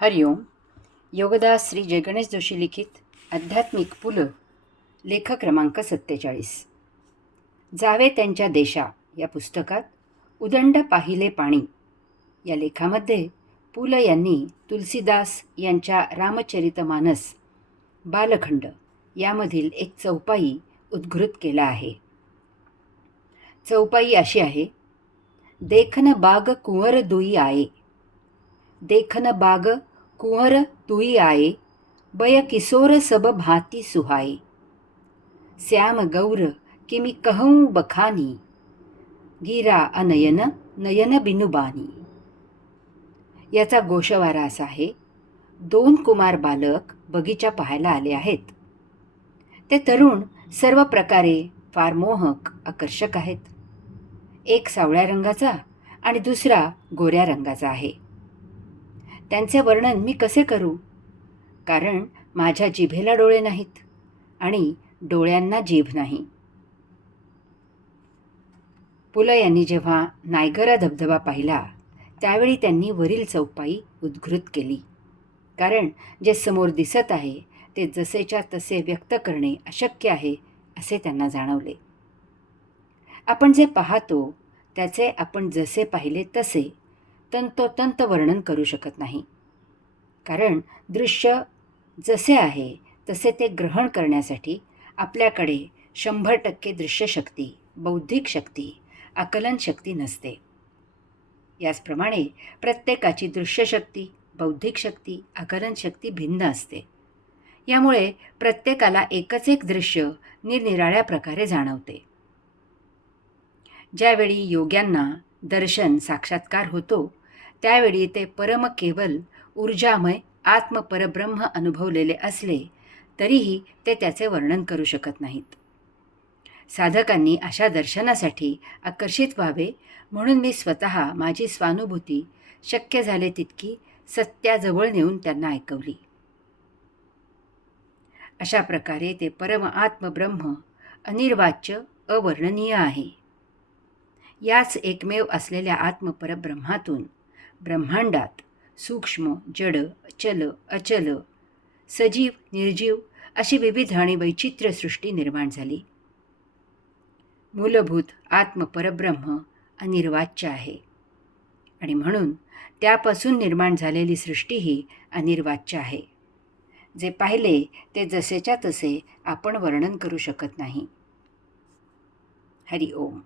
हरिओम. योगदास श्री जयगणेश जोशी लिखित आध्यात्मिक पु ल, लेख क्रमांक 47. जावे त्यांच्या देशा या पुस्तकात उदंड पाहिले पाणी या लेखामध्ये पु ल यांनी तुलसीदास यांच्या रामचरितमानस बालखंड यामधील एक चौपाई उद्घृत केला आहे. चौपाई अशी आहे: देखन बाग कुंवर दुई आये, देखन बाग कुंवर तुई आये, बय किशोर सब भांति सुहाए, श्याम गौर किमि कहूँ बखानी, गिरा अनयन नयन बिनुबानी. याचा गोषवारा असा आहे: 2 कुमार बालक बगीचा पाहायला आले आहेत. ते तरुण सर्व प्रकारे फार मोहक आकर्षक आहेत. एक सावळ्या रंगाचा आणि दुसरा गोऱ्या रंगाचा आहे. त्यांचे वर्णन मी कसे करू, कारण माझ्या जिभेला डोळे नाहीत आणि डोळ्यांना जीभ नाही. पु ल यांनी जेव्हा नायगरा धबधबा पाहिला त्यावेळी त्यांनी वरील चौपाई उद्घृत केली, कारण जे समोर दिसत आहे ते जसेच्या तसे व्यक्त करणे अशक्य आहे असे त्यांना जाणवले. आपण जे पाहतो त्याचे आपण जसे पाहिले तसे तंतोतंत वर्णन करू शकत नाही, कारण दृश्य जसे आहे तसे ते ग्रहण करण्यासाठी आपल्याकडे 100% दृश्यशक्ती, बौद्धिक शक्ती, आकलन शक्ती नसते. याचप्रमाणे प्रत्येकाची दृश्यशक्ती, बौद्धिक शक्ती, आकलन शक्ती भिन्न असते. यामुळे प्रत्येकाला एकच एक दृश्य निरनिराळ्या प्रकारे जाणवते. ज्यावेळी योग्यांना दर्शन साक्षात्कार होतो त्यावेळी ते परम केवल ऊर्जामय आत्मपरब्रह्म अनुभवलेले असले तरीही ते त्याचे वर्णन करू शकत नाहीत. साधकांनी अशा दर्शनासाठी आकर्षित व्हावे म्हणून मी स्वतः माझी स्वानुभूती शक्य झाले तितकी सत्याजवळ नेऊन त्यांना ऐकवली. अशा प्रकारे ते परम आत्मब्रह्म अनिर्वाच्य, अवर्णनीय आहे. याच एकमेव असलेल्या आत्मपरब्रह्मातून ब्रह्मांडात सूक्ष्म, जड, चल, अचल, सजीव, निर्जीव अशी विविध आणि वैचित्र्य सृष्टी निर्माण झाली. मूलभूत आत्मपरब्रह्म अनिर्वाच्य आहे आणि म्हणून त्यापासून निर्माण झालेली सृष्टीही अनिर्वाच्य आहे. जे पाहिले ते जसेच्या तसे आपण वर्णन करू शकत नाही. हरि ओम.